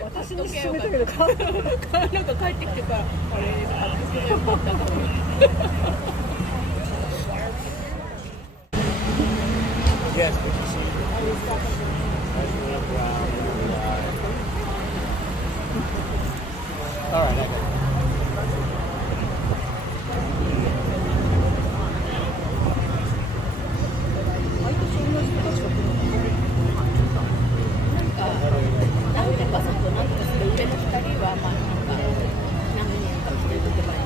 私に勧めたけどなんか帰ってきてからあれ私がよかったと思う。Yes, good to see you. All right, I got it. 何年かさんと何とかする上の2人はまあなんか何年か連れてってもらった。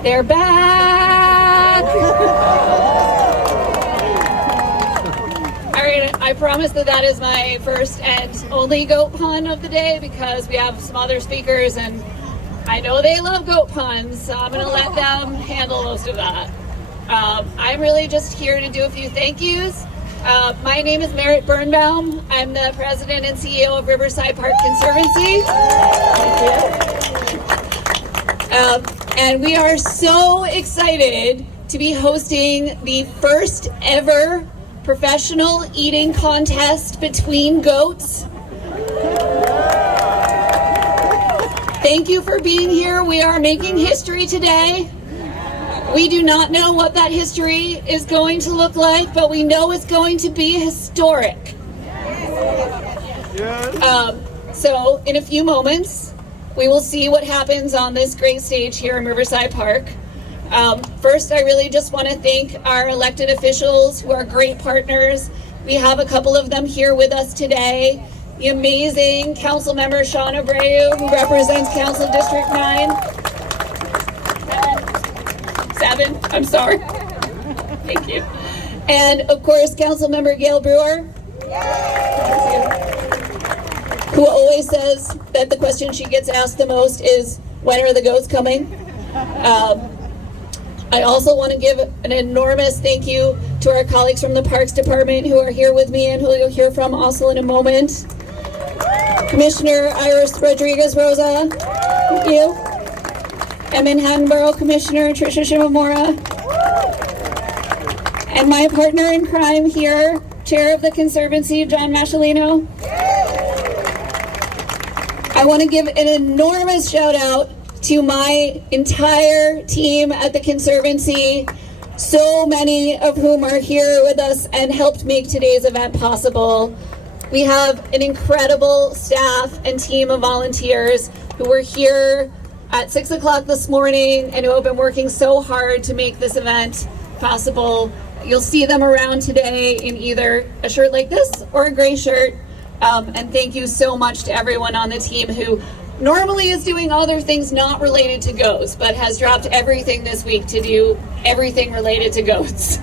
They're back! Alright, I promise that is my first and only goat pun of the day because we have some other speakers and I know they love goat puns, so I'm going to let them handle most of that. I'm really just here to do a few thank yous. My name is Merritt Birnbaum. I'm the president and CEO of Riverside Park Conservancy. And we are so excited to be hosting the first ever professional eating contest between goats. Thank you for being here. We are making history today. We do not know what that history is going to look like, but we know it's going to be historic. So in a few moments, we will see what happens on this great stage here in Riverside Park. First, I really just want to thank our elected officials who are great partners. We have a couple of them here with us today. The amazing council member Sean Abreu, who represents Council District 9. Seven, I'm sorry. Thank you. And of course, Council Member Gail Brewer, who always says that the question she gets asked the most is, when are the goats coming? I also want to give an enormous thank you to our colleagues from the Parks Department who are here with me and who you'll hear from also in a moment. Commissioner Iris Rodriguez-Rosa, thank you. And Manhattan Borough Commissioner Tricia Shimomura. And my partner in crime here, Chair of the Conservancy, John Maschalino. I want to give an enormous shout out to my entire team at the Conservancy, so many of whom are here with us and helped make today's event possible. We have an incredible staff and team of volunteers who were here at 6 o'clock this morning and who have been working so hard to make this event possible. You'll see them around today in either a shirt like this or a gray shirt. And thank you so much to everyone on the team who normally is doing other things not related to goats, but has dropped everything this week to do everything related to goats.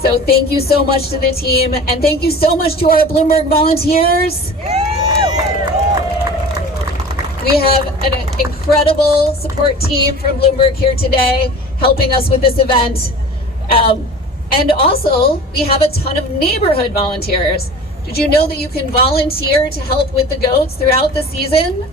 So thank you so much to the team, and thank you so much to our Bloomberg volunteers. We have an incredible support team from Bloomberg here today helping us with this event. And also, we have a ton of neighborhood volunteers. Did you know that you can volunteer to help with the goats throughout the season?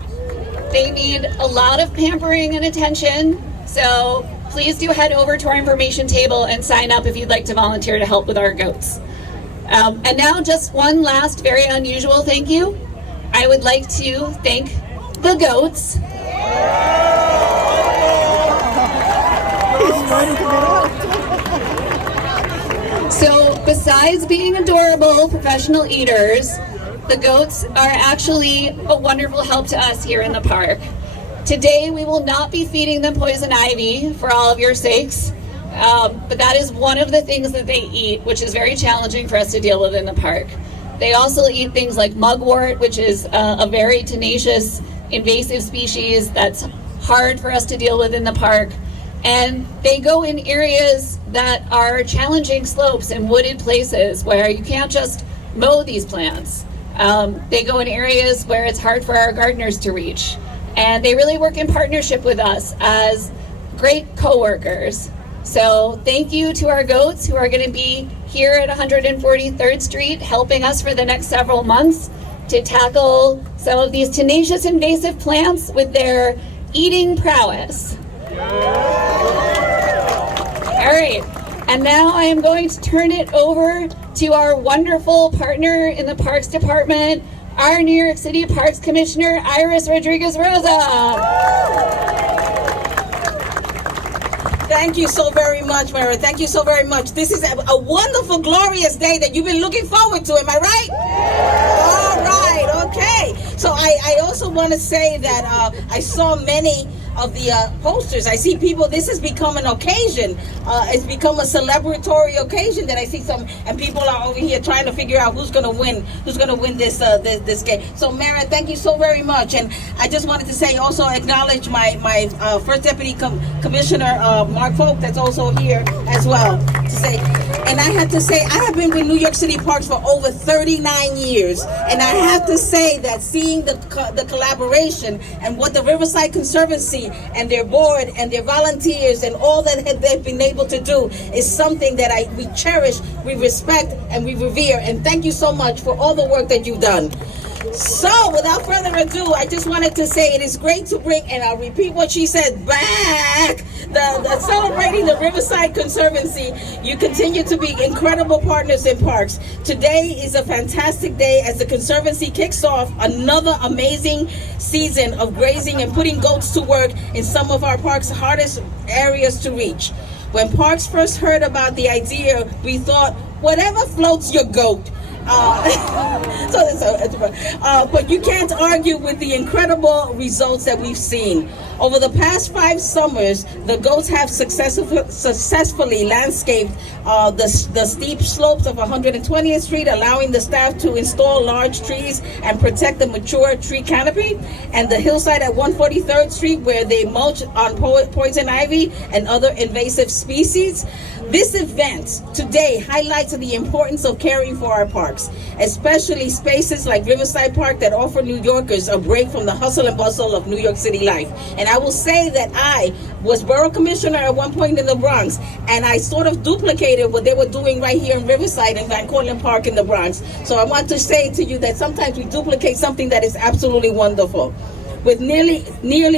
They need a lot of pampering and attention, so please do head over to our information table and sign up if you'd like to volunteer to help with our goats. And now just one last very unusual thank you. I would like to thank the goats. learning to get out. So besides being adorable professional eaters, the goats are actually a wonderful help to us here in the park. Today we will not be feeding them poison ivy for all of your sakes, but that is one of the things that they eat, which is very challenging for us to deal with in the park. They also eat things like mugwort, which is a very tenacious invasive species that's hard for us to deal with in the park. And they go in areas that are challenging slopes and wooded places where you can't just mow these plants. They go in areas where it's hard for our gardeners to reach. And they really work in partnership with us as great co-workers. So thank you to our goats who are going to be here at 143rd Street helping us for the next several months to tackle some of these tenacious invasive plants with their eating prowess. All right, and now I am going to turn it over to our wonderful partner in the Parks Department, our New York City Parks Commissioner, Iris Rodriguez-Rosa. Thank you so very much, Mara. Thank you so very much. This is a wonderful, glorious day that you've been looking forward to. Am I right? All right. Okay. So I also want to say that I saw many of the posters. I see people, this has become an occasion. It's become a celebratory occasion that I see some, and people are over here trying to figure out who's going to win this this game. So Mara, thank you so very much. And I just wanted to say, also acknowledge my First Deputy Commissioner, Mark Folk, that's also here as well. To say, and I have to say, I have been with New York City Parks for over 39 years. And I have to say that seeing the collaboration and what the Riverside Conservancy and their board and their volunteers and all that they've been able to do is something that we cherish, we respect, and we revere. And thank you so much for all the work that you've done. So without further ado, I just wanted to say it is great to bring, and I'll repeat what she said, back the celebrating the Riverside Conservancy. You continue to be incredible partners in parks. Today is a fantastic day as the Conservancy kicks off another amazing season of grazing and putting goats to work in some of our parks' hardest areas to reach. When Parks first heard about the idea, we thought, whatever floats your goat. But you can't argue with the incredible results that we've seen. Over the past 5 summers, the goats have successfully landscaped the steep slopes of 120th Street, allowing the staff to install large trees and protect the mature tree canopy, and the hillside at 143rd Street, where they mulch on poison ivy and other invasive species. This event today highlights the importance of caring for our parks, especially spaces like Riverside Park that offer New Yorkers a break from the hustle and bustle of New York City life. And I will say that I was borough commissioner at one point in the Bronx, and I sort of duplicated what they were doing right here in Riverside and Van Cortlandt Park in the Bronx. So I want to say to you that sometimes we duplicate something that is absolutely wonderful. With nearly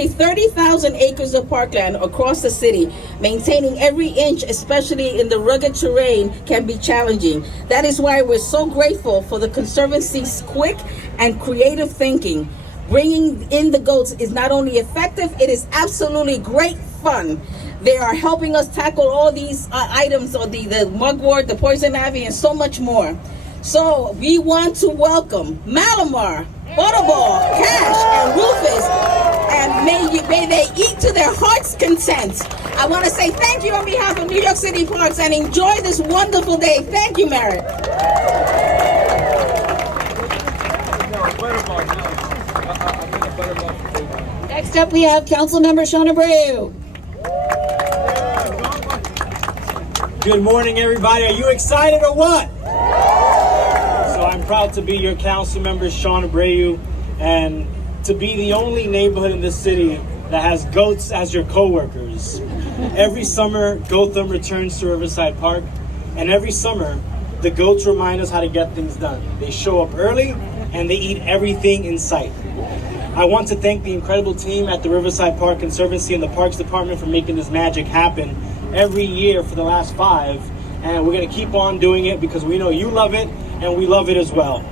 30,000 acres of parkland across the city, maintaining every inch, especially in the rugged terrain, can be challenging. That is why we're so grateful for the Conservancy's quick and creative thinking. Bringing in the goats is not only effective, it is absolutely great fun. They are helping us tackle all these items, or the mugwort, the poison ivy, and so much more. So we want to welcome Malamar, Butterball, Cash, and Rufus, and may they eat to their heart's content. I want to say thank you on behalf of New York City Parks, and enjoy this wonderful day. Thank you, Merritt. Next up, we have Councilmember Shawn Abreu. Good morning, everybody. Are you excited or what? So I'm proud to be your council member, Shawn Abreu, and to be the only neighborhood in this city that has goats as your co-workers. Every summer, Gotham returns to Riverside Park, and every summer, the goats remind us how to get things done. They show up early, and they eat everything in sight. I want to thank the incredible team at the Riverside Park Conservancy and the Parks Department for making this magic happen every year for the last 5, and we're going to keep on doing it because we know you love it, and we love it as well.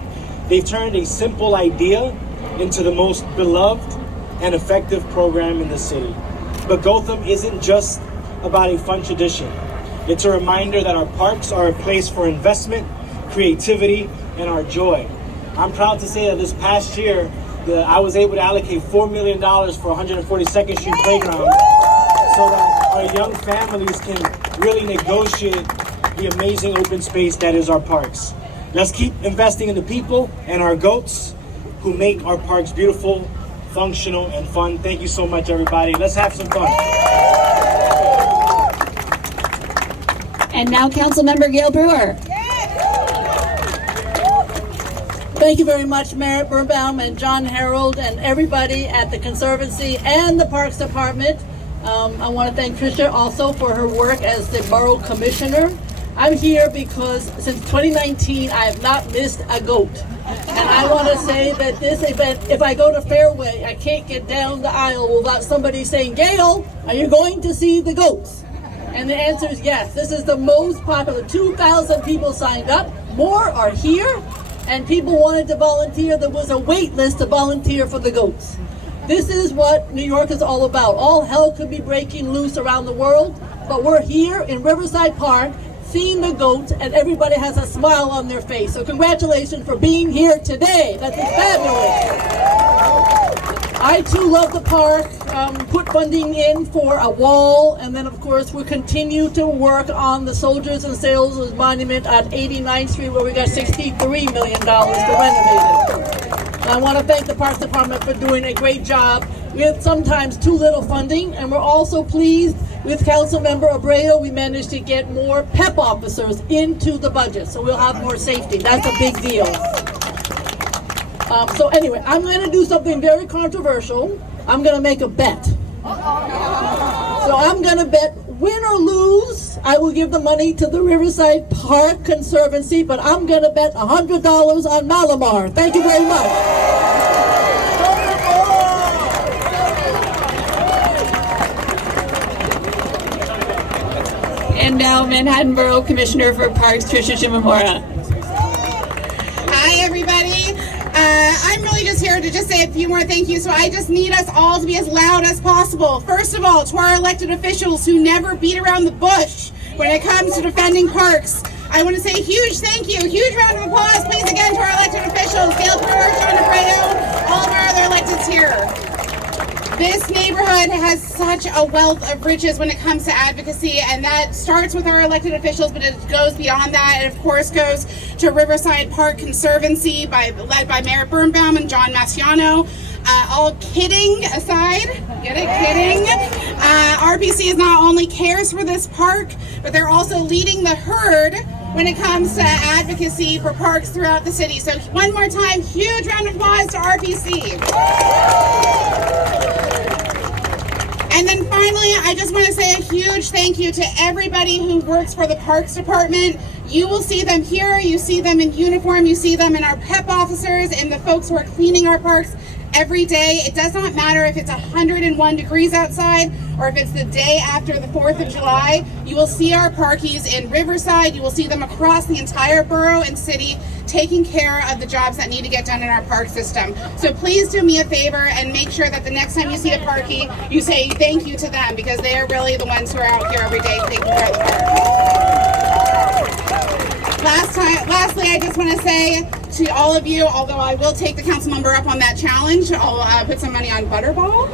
They've turned a simple idea into the most beloved and effective program in the city. But Gotham isn't just about a fun tradition. It's a reminder that our parks are a place for investment, creativity, and our joy. I'm proud to say that this past year, I was able to allocate $4 million for 142nd Street Playground so that our young families can really negotiate the amazing open space that is our parks. Let's keep investing in the people and our goats who make our parks beautiful, functional, and fun. Thank you so much, everybody. Let's have some fun. And now Councilmember Gail Brewer. Thank you very much, Mayor Birnbaum and John Harold and everybody at the Conservancy and the Parks Department. I want to thank Tricia also for her work as the Borough Commissioner. I'm here because since 2019, I have not missed a goat. And I want to say that this event, if I go to Fairway, I can't get down the aisle without somebody saying, Gail, are you going to see the goats? And the answer is yes. This is the most popular. 2,000 people signed up. More are here. And people wanted to volunteer. There was a wait list to volunteer for the goats. This is what New York is all about. All hell could be breaking loose around the world, but we're here in Riverside Park seeing the goats, and everybody has a smile on their face. So congratulations for being here today. That is fabulous. I too love the park. Put funding in for a wall, and then of course we continue to work on the Soldiers and Sailors Monument on 89th Street, where we got $63 million to renovate it. And I want to thank the Parks Department for doing a great job with sometimes too little funding, and we're also pleased with Councilmember Abreu. We managed to get more PEP officers into the budget, so we'll have more safety. That's a big deal. So anyway, I'm going to do something very controversial. I'm going to make a bet. So I'm going to bet, win or lose, I will give the money to the Riverside Park Conservancy, but I'm going to bet $100 on Malamar. Thank you very much. And now Manhattan Borough Commissioner for Parks, Tricia Shimamura. Hi, everybody. I'm really just here to just say a few more thank yous. So I just need us all to be as loud as possible. First of all, to our elected officials who never beat around the bush when it comes to defending parks, I want to say a huge thank you. Huge round of applause, please, again, to our elected officials, Gail Brewer, Sean Abreu, all of our other electeds here. This neighborhood has such a wealth of riches when it comes to advocacy, and that starts with our elected officials, but it goes beyond that. It, of course, goes to Riverside Park Conservancy, led by Mayor Birnbaum and John Massiano. All kidding aside, get it, kidding, RPC is not only cares for this park, but they're also leading the herd when it comes to advocacy for parks throughout the city. So one more time, huge round of applause to RPC. And then finally, I just want to say a huge thank you to everybody who works for the Parks Department. You will see them here, you see them in uniform, you see them in our PEP officers and the folks who are cleaning our parks every day. It does not matter if it's 101 degrees outside or if it's the day after the 4th of July. You will see our parkies in Riverside. You will see them across the entire borough and city taking care of the jobs that need to get done in our park system. So please do me a favor and make sure that the next time you see a parkie, you say thank you to them, because they are really the ones who are out here every day taking care of the park. Lastly, I just want to say to all of you, although I will take the council member up on that challenge, I'll put some money on Butterball.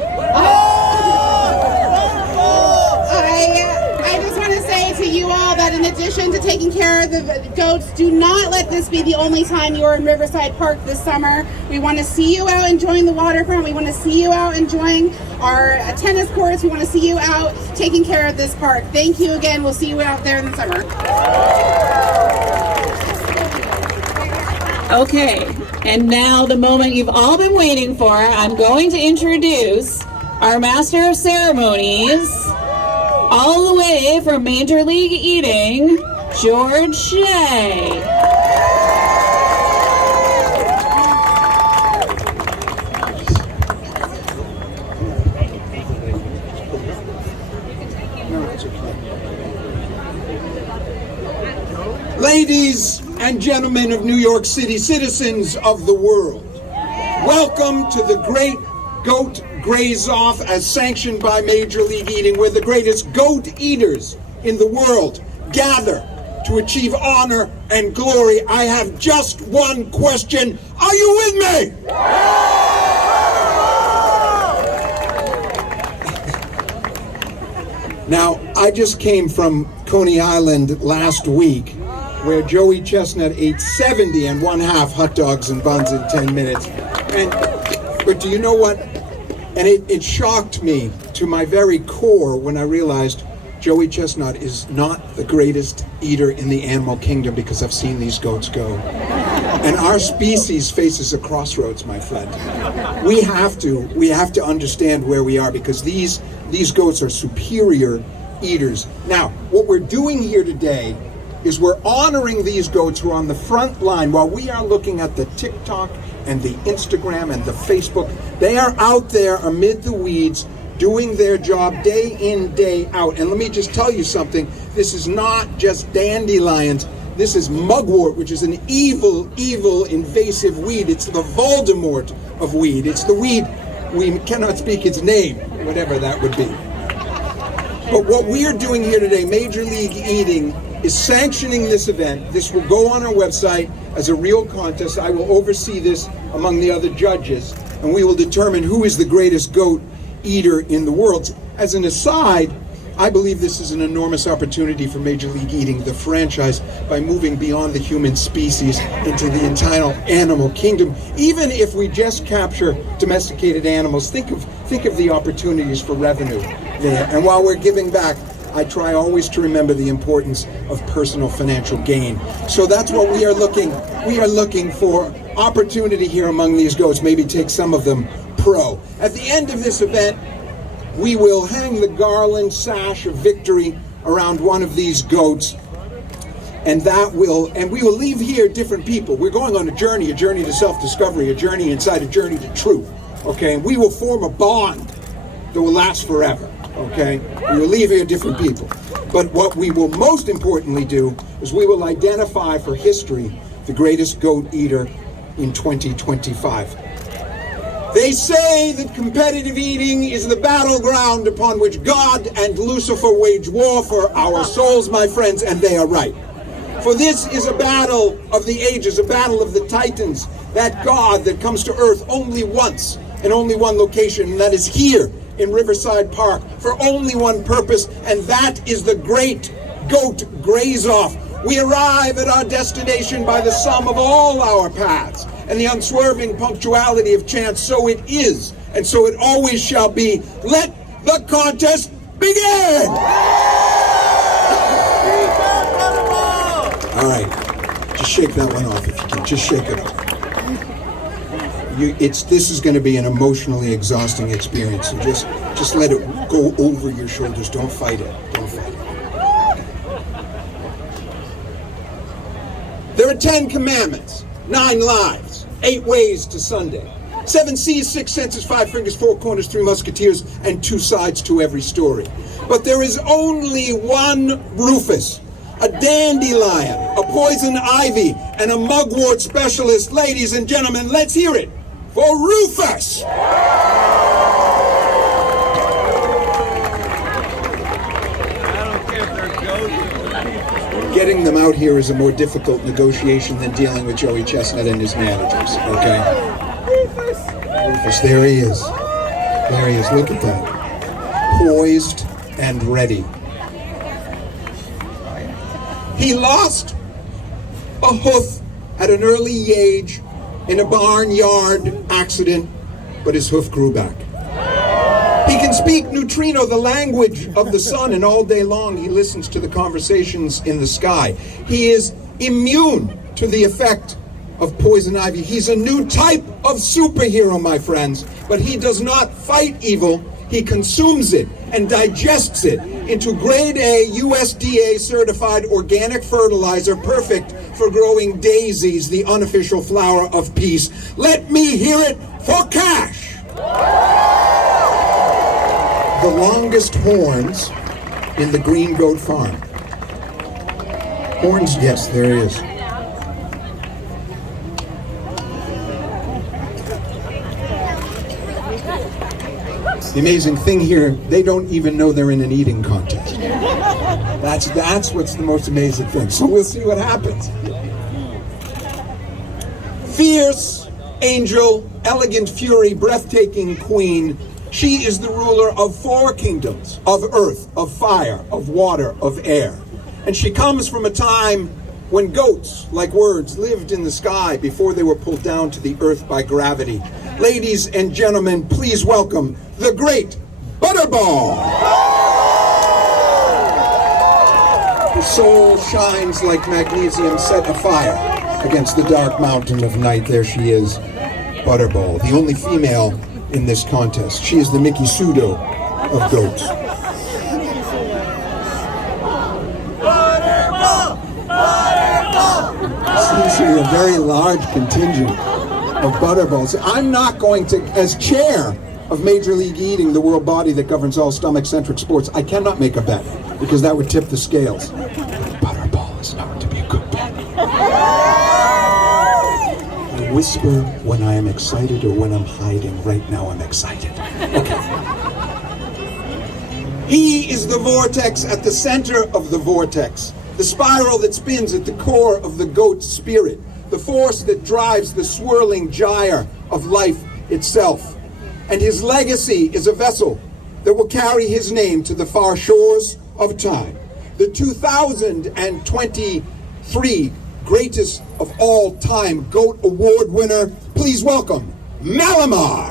I just want to say to you all that in addition to taking care of the goats, do not let this be the only time you're in Riverside Park this summer. We want to see you out enjoying the waterfront. We want to see you out enjoying our tennis courts. We want to see you out taking care of this park. Thank you again. We'll see you out there in the summer. Okay, and now the moment you've all been waiting for. I'm going to introduce our Master of Ceremonies, all the way from Major League Eating, George Shea. Ladies and gentlemen of New York City, citizens of the world, welcome to the Great Goat Graze-Off as sanctioned by Major League Eating, where the greatest goat eaters in the world gather to achieve honor and glory. I have just one question. Are you with me? Now, I just came from Coney Island last week, where Joey Chestnut ate 70 and 1/2 hot dogs and buns in 10 minutes. But do you know what? And it shocked me to my very core when I realized Joey Chestnut is not the greatest eater in the animal kingdom, because I've seen these goats go. And our species faces a crossroads, my friend. We have to understand where we are, because these goats are superior eaters. Now, what we're doing here today is we're honoring these goats who are on the front line while we are looking at the TikTok and the Instagram and the Facebook. They are out there amid the weeds doing their job day in, day out. And let me just tell you something. This is not just dandelions. This is mugwort, which is an evil, evil, invasive weed. It's the Voldemort of weed. It's the weed, we cannot speak its name, whatever that would be. But what we are doing here today, Major League Eating, is sanctioning this event. This will go on our website as a real contest. I will oversee this among the other judges, and we will determine who is the greatest goat eater in the world. As an aside, I believe this is an enormous opportunity for Major League Eating, the franchise, by moving beyond the human species into the entire animal kingdom. Even if we just capture domesticated animals, think of the opportunities for revenue there. And while we're giving back, I try always to remember the importance of personal financial gain. So that's what we are looking. We are looking for opportunity here among these goats. Maybe take some of them pro. At the end of this event, we will hang the garland sash of victory around one of these goats, and we will leave here different people. We're going on a journey to self-discovery, a journey inside, a journey to truth. Okay, and we will form a bond that will last forever. Okay, we will leave here different people. But what we will most importantly do is we will identify for history the greatest goat eater in 2025. They say that competitive eating is the battleground upon which God and Lucifer wage war for our souls, my friends, and they are right. For this is a battle of the ages, a battle of the titans, that God that comes to earth only once, in only one location, and that is here in Riverside Park, for only one purpose, and that is the great goat Graze-Off. We arrive at our destination by the sum of all our paths and the unswerving punctuality of chance. So it is, and so it always shall be. Let the contest begin! All right, just shake that one off if you can. Just shake it off. This is going to be an emotionally exhausting experience, so just let it go over your shoulders. Don't fight it. Don't fight it. There are 10 commandments, 9 lives, 8 ways to Sunday, 7 seas, 6 senses, 5 fingers, 4 corners, 3 musketeers, and 2 sides to every story. But there is only one Rufus, a dandelion, a poison ivy, and a mugwort specialist. Ladies and gentlemen, let's hear it for Rufus! Getting them out here is a more difficult negotiation than dealing with Joey Chestnut and his managers, okay? Rufus, there he is. There he is, look at that. Poised and ready. He lost a hoof at an early age in a barnyard accident, but his hoof grew back. He can speak neutrino, the language of the sun, and all day long he listens to the conversations in the sky. He is immune to the effect of poison ivy. He's a new type of superhero, my friends, but he does not fight evil. He consumes it and digests it into grade A USDA certified organic fertilizer, perfect for growing daisies, the unofficial flower of peace. Let me hear it for Cash! The longest horns in the Green Goat Farm. Horns, yes, there he is. The amazing thing here, they don't even know they're in an eating contest. That's what's the most amazing thing. So we'll see what happens. Fierce, angel, elegant fury, breathtaking queen. She is the ruler of 4 kingdoms, of earth, of fire, of water, of air. And she comes from a time when goats, like words, lived in the sky before they were pulled down to the earth by gravity. Ladies and gentlemen, please welcome the great Butterball. Her soul shines like magnesium set afire against the dark mountain of night. There she is, Butterball, the only female in this contest. She is the Mickey Sudo of goats. Seems to be a very large contingent of Butterballs. I'm not going to, as chair of Major League Eating, the world body that governs all stomach-centric sports, I cannot make a bet because that would tip the scales. Butterball is known to be a good bet. I whisper when I am excited or when I'm hiding. Right now I'm excited. Okay. He is the vortex at the center of the vortex. The spiral that spins at the core of the goat's spirit. The force that drives the swirling gyre of life itself. And his legacy is a vessel that will carry his name to the far shores of time. The 2023 greatest of all time GOAT Award winner, please welcome Malamar.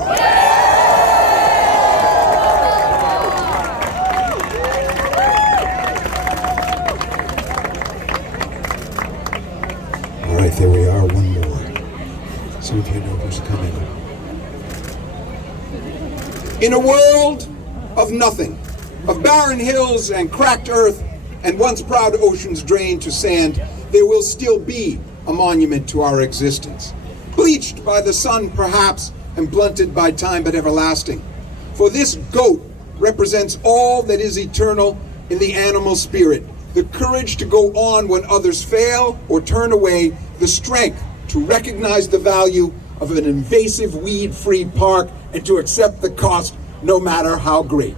All right, there we are, one more. Some of you know who's coming. In a world of nothing, of barren hills and cracked earth, and once proud oceans drained to sand, there will still be a monument to our existence. Bleached by the sun, perhaps, and blunted by time, but everlasting. For this goat represents all that is eternal in the animal spirit. The courage to go on when others fail or turn away, the strength to recognize the value of an invasive weed-free park and to accept the cost no matter how great.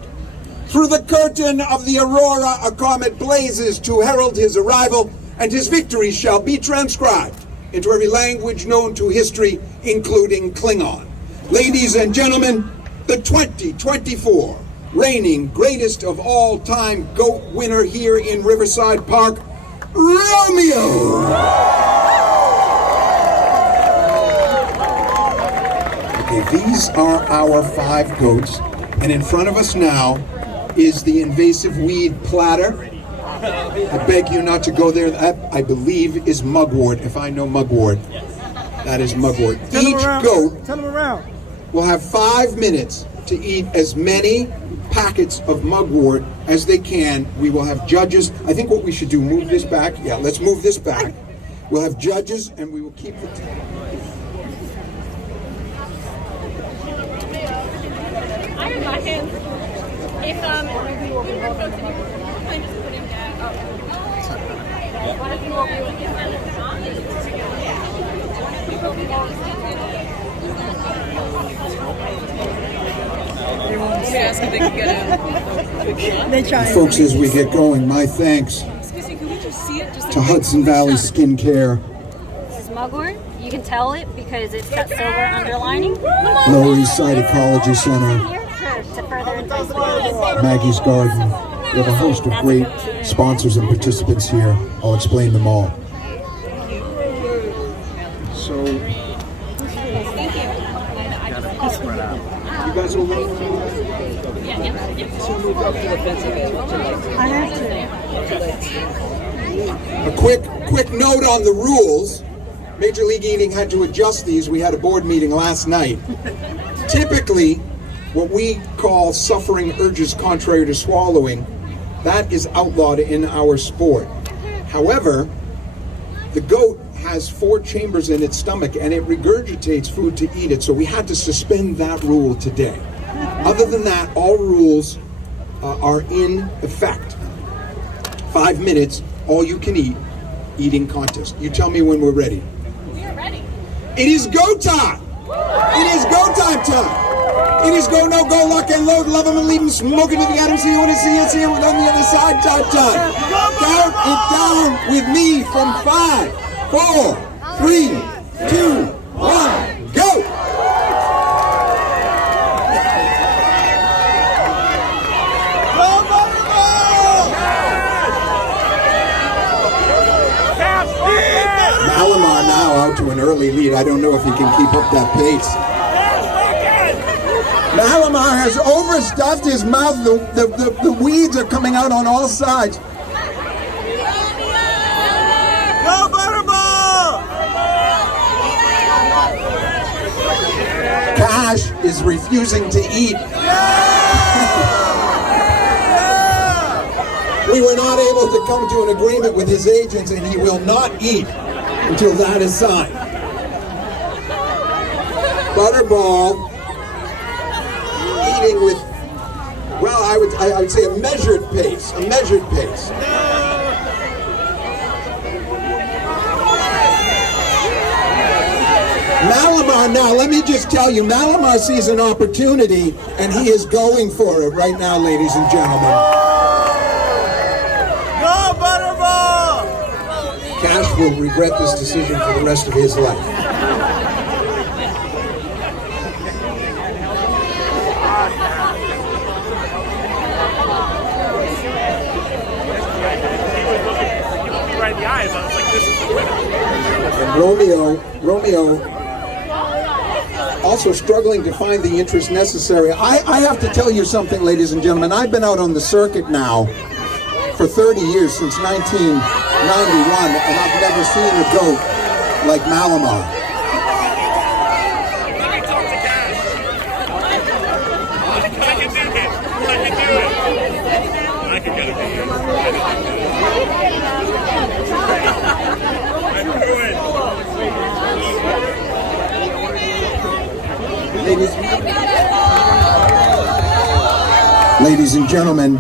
Through the curtain of the aurora, a comet blazes to herald his arrival, and his victory shall be transcribed into every language known to history, including Klingon. Ladies and gentlemen, the 2024 reigning greatest of all time GOAT winner here in Riverside Park, Romeo! Okay, these are our 5 goats, and in front of us now is the invasive weed platter. I beg you not to go there. That, I believe, is mugwort. If I know mugwort, that is mugwort. Each goat will have 5 minutes to eat as many packets of mugwort as they can. We will have judges. I think what we should do, move this back. Yeah, let's move this back. We'll have judges, and we will keep the... If we were folks, if you can just put him down. Folks, as we get going, my thanks to Hudson Valley Skincare, This is mugwort. You can tell it because it's got silver underlining. Lower East Side Ecology Center, Here to further intensify. Maggie's Garden. We have a host of great sponsors and participants here. I'll explain them all. So, you guys will leave? I have to. A quick note on the rules. Major League Eating had to adjust these. We had a board meeting last night. Typically, what we call suffering urges contrary to swallowing, that is outlawed in our sport. However, the goat has 4 chambers in its stomach and it regurgitates food to eat it, so we had to suspend that rule today. Other than that, all rules are in effect. 5 minutes, all you can eat, eating contest. You tell me when we're ready. We are ready. It is go time! It is go time time! It is go, no go, lock and load, love him and leave him smoking if you got him, see you when you see it, see him on the other side, dot. Count it down with me from 5, 4, 3, 2, 1, go! Malamar now out to an early lead. I don't know if he can keep up that pace. Malamar has overstuffed his mouth. The weeds are coming out on all sides. Go Butterball! Cash is refusing to eat. We were not able to come to an agreement with his agents, and he will not eat until that is signed. Butterball eating with, well, I would say a measured pace, Malamar now, let me just tell you, Malamar sees an opportunity, and he is going for it right now, ladies and gentlemen. Go Butterball! Cash will regret this decision for the rest of his life. And Romeo also struggling to find the interest necessary. I have to tell you something, ladies and gentlemen. I've been out on the circuit now for 30 years, since 1991, and I've never seen a goat like Malamar. Let me talk to Cash. I can do it. I can get it. Ladies and gentlemen,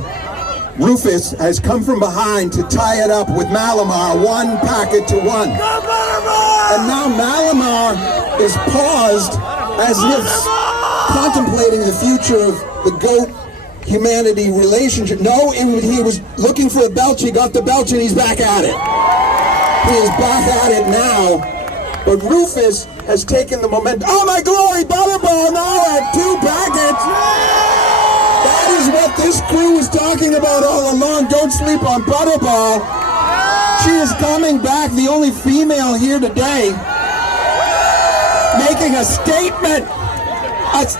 Rufus has come from behind to tie it up with Malamar, 1 packet to 1. And now Malamar is paused as if contemplating the future of the goat-humanity relationship. No, he was looking for a belch, he got the belch, and he's back at it. He is back at it now, but Rufus has taken the momentum. Oh my glory, Butterball now at 2 packets! That is what this crew was talking about all along. Don't sleep on Butterball. She is coming back, the only female here today, making a statement. Butterball!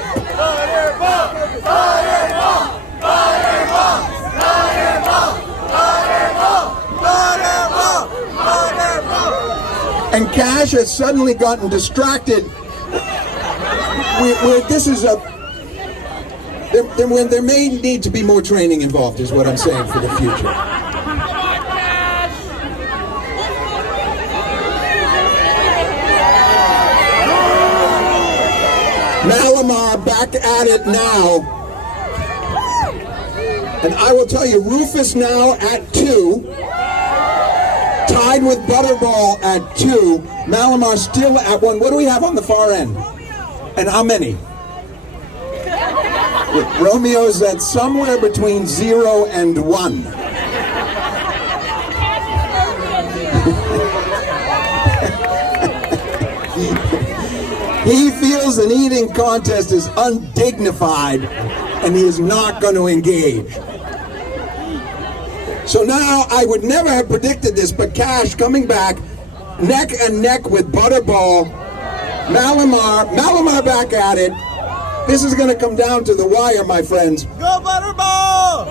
Butterball! Butterball! Butterball! Butterball! Butterball! Butterball! And Cash has suddenly gotten distracted. This is a... There may need to be more training involved, is what I'm saying, for the future. Malamar back at it now. And I will tell you, Rufus now at 2. Tied with Butterball at 2. Malamar still at 1. What do we have on the far end? And how many? Romeo's at somewhere between 0 and 1. He feels an eating contest is undignified, and he is not going to engage. So now, I would never have predicted this, but Cash coming back, neck and neck with Butterball, Malamar back at it. This is going to come down to the wire, my friends. Go Butterball!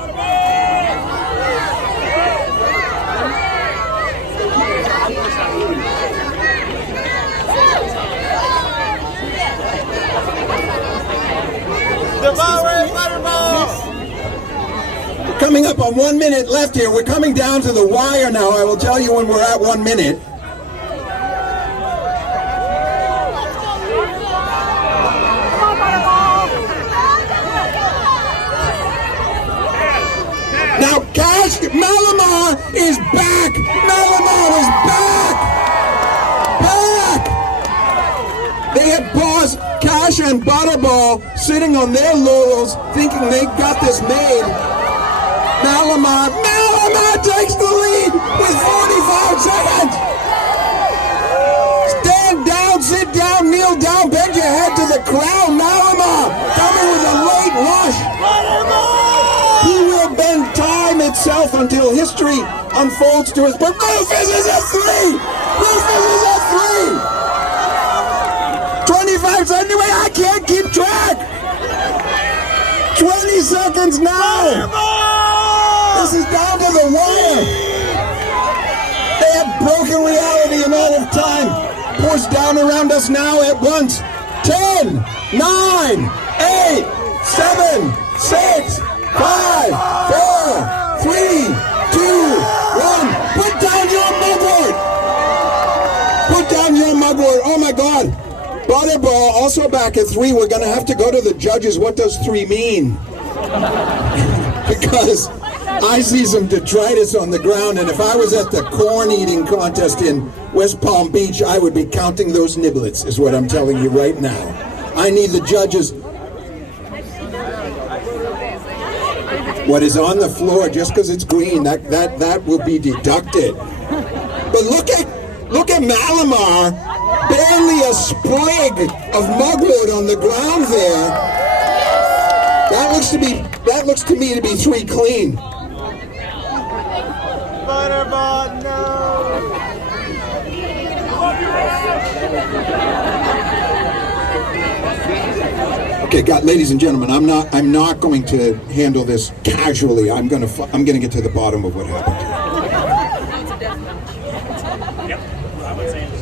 Devour Butterball! We're coming up on 1 minute left here. We're coming down to the wire now. I will tell you when we're at 1 minute. Now, Cash, Malamar is back! Malamar is back! Back! They had paused Cash and Butterball sitting on their laurels thinking they got this made. Malamar takes the lead with 45 seconds. Stand down, sit down, kneel down, bend your head to the crown. Malamar coming with a late rush. He will bend time itself until history unfolds to us. But Rufus is a 3! Rufus is a 3! 25 seconds anyway, I can't keep track! 20 seconds now! This is down to the wire! They have broken reality and all of time pours down around us now at once. 10, 9, 8, 7, 6, 5, 4, 3, 2, 1. Put down your mugwort! Put down your mugwort. Oh my God. Butterball also back at 3. We're going to have to go to the judges. What does 3 mean? Because I see some detritus on the ground, and if I was at the corn eating contest in West Palm Beach, I would be counting those niblets, is what I'm telling you right now. I need the judges. What is on the floor, just because it's green, that will be deducted. But look at Malamar, barely a sprig of mugwort on the ground there. That looks to me to be 3 clean. Butterball, no! Okay, God, ladies and gentlemen, I'm not going to handle this casually. I'm gonna get to the bottom of what happened. Yep, I would say it's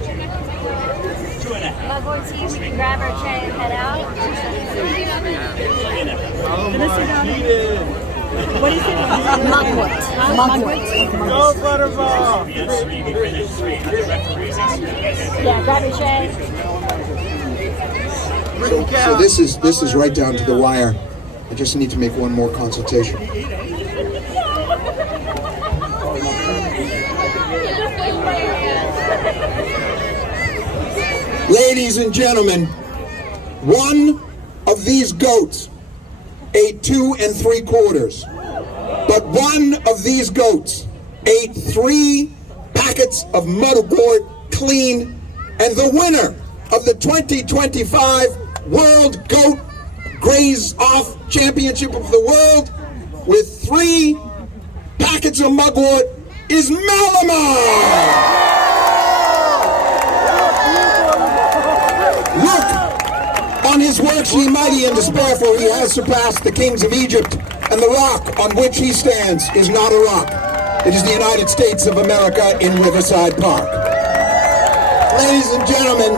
2.5. Mugwort team, we can grab our tray and head out. What is it? Mugwort. Go, Butterball! Yeah, grab your tray. So this is right down to the wire. I just need to make one more consultation. Ladies and gentlemen, one of these goats ate 2 3/4, but one of these goats ate 3 packets of mugwort clean, and the winner of the 2025 World Goat Graze-Off Championship of the World with 3 packets of mugwort is Malamar! Look on his works ye mighty and despair, for he has surpassed the kings of Egypt, and the rock on which he stands is not a rock. It is the United States of America in Riverside Park. Ladies and gentlemen,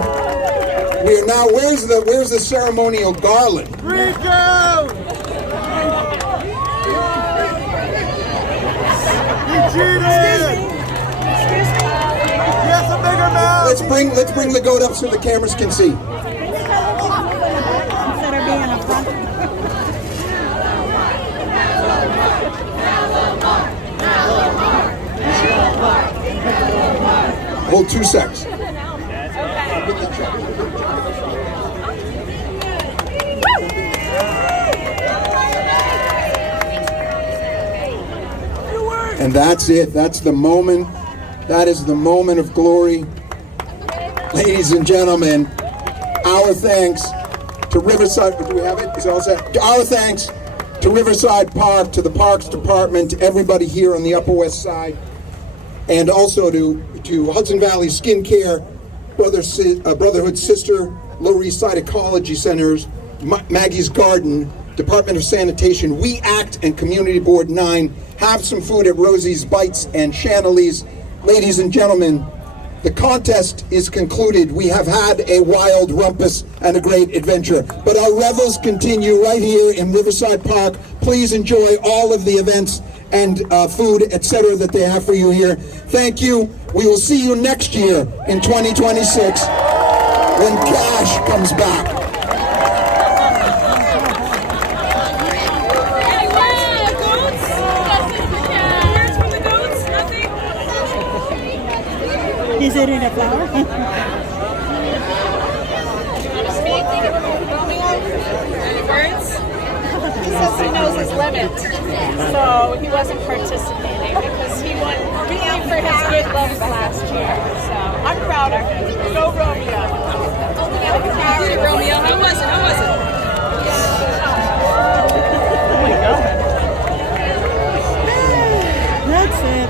we are now, where's the ceremonial garland? Rico! You cheated! Excuse me? You have a bigger mouth! Let's bring the goat up so the cameras can see. Instead of being up front. Hold 2 seconds. And that's it. That's the moment. That is the moment of glory. Ladies and gentlemen, our thanks to Riverside. Do we have it? Is it all set? Our thanks to Riverside Park, to the Parks Department, to everybody here on the Upper West Side, and also to Hudson Valley Skincare, Brotherhood Sister, Lower East Side Ecology Centers, Maggie's Garden, Department of Sanitation, We Act, and Community Board 9. Have some food at Rosie's Bites and Chantilly's. Ladies and gentlemen, the contest is concluded. We have had a wild rumpus and a great adventure, but our revels continue right here in Riverside Park. Please enjoy all of the events and food, etc. that they have for you here. Thank you. We will see you next year in 2026 when cash comes back. Is it in a flower? First? says he knows his limit, so he wasn't participating because he won really for his good looks last year. So I'm proud of him. Go Romeo! Romeo, how was it? How was it? Oh my God! That's it.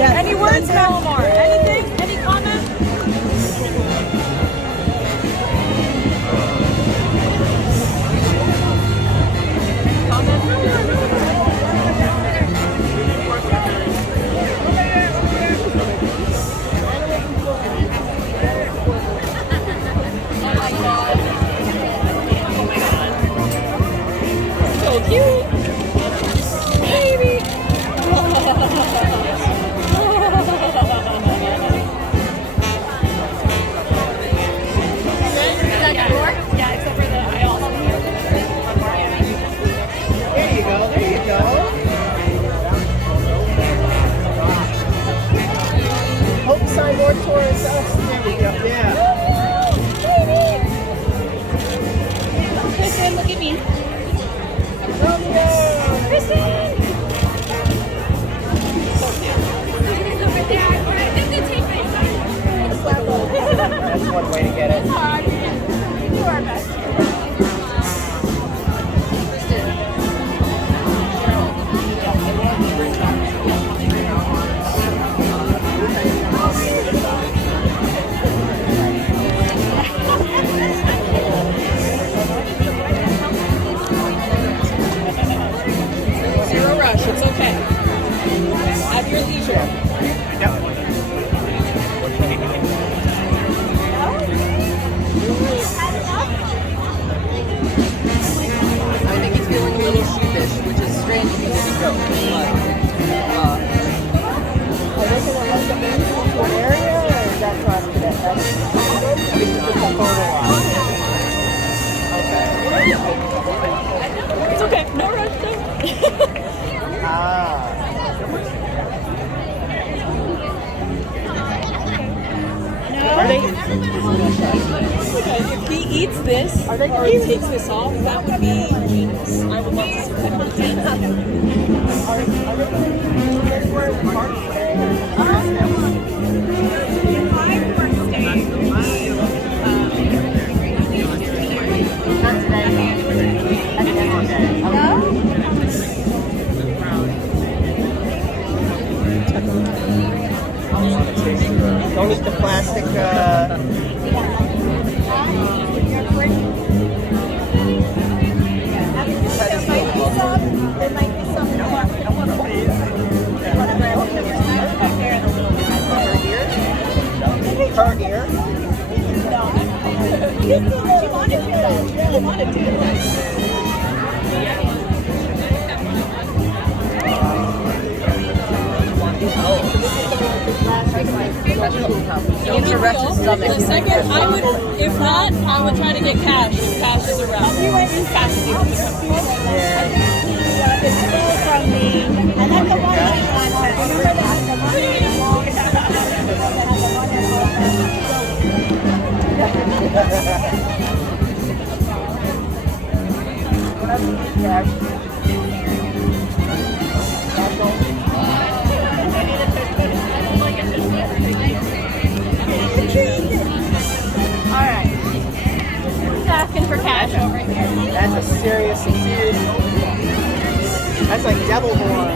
Any words, Malamar? Anything? Any comment? So cute. Baby. Yeah, except for the aisle. There you go, there you go. Hope sign more towards us. There we go, yeah. Kristen, look at me. Kristen! That's one way to get it. You are best. Zero rush. It's okay. Have your leisure. I think he's feeling a little sheepish, which is strange because it's a joke. Are they going to let them into an area, or is that cross cadet? It's okay. No rush, no. Are they? If he eats this or he takes this off, that would be genius. I would love to see that. Don't eat the plastic. There might be some. I want to play. Her ear. She wanted to. She really wanted to. Don't arrest his stomach. In a second, I would, if not, I would try to get Cash if Cash is around. Cash is able to come. It's full from the. And then the one Alright. Asking for cash over here. That's a serious. That's like devil horn.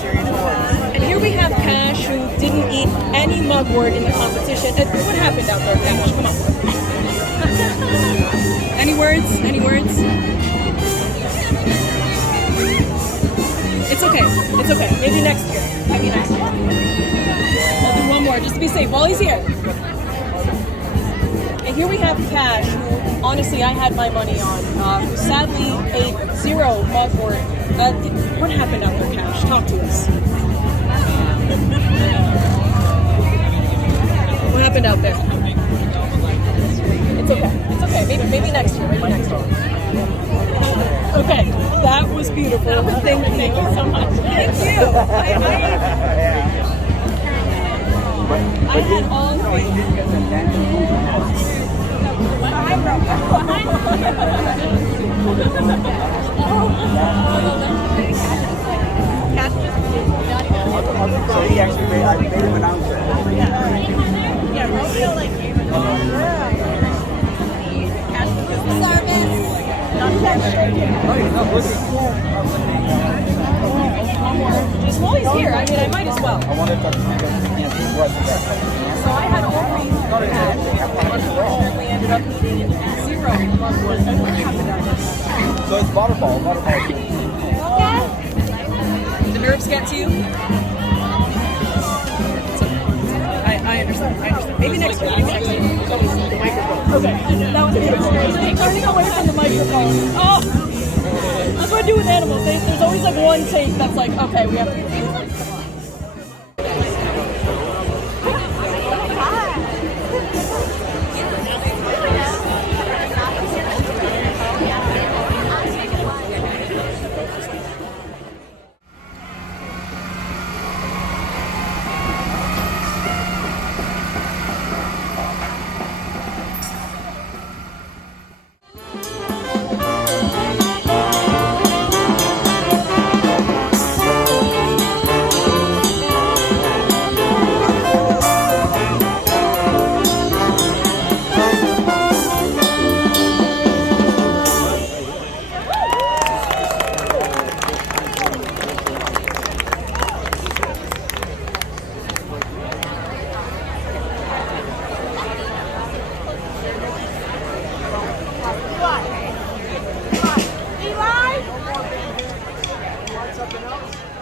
Serious horns. And here we have Cash, who didn't eat any mugwort in the competition. And what happened out there, Cash? Come on. Any words? Any words? It's okay. It's okay. Maybe next year. Maybe next year. I'll do one more just to be safe while he's here. And here we have Cash, who honestly I had my money on, who sadly ate zero mugwort. What happened out there, Cash? Talk to us. What happened out there? It's okay. It's okay. Maybe next year. Maybe next year. Okay, that was beautiful. Thank you so much. Thank you. I had all So he actually made him announce it. Yeah, Romeo like gave it all. Just while he's here, I mean, I might as well. I wanted to So I had all three cash, and we ended up needing 0. So it's waterfall. The nerves get to you? I understand. Maybe next year. Okay, that was beautiful. Turning away from the microphone. Oh, that's what I do with animals. There's always like one take that's like, okay, we have to. Something else?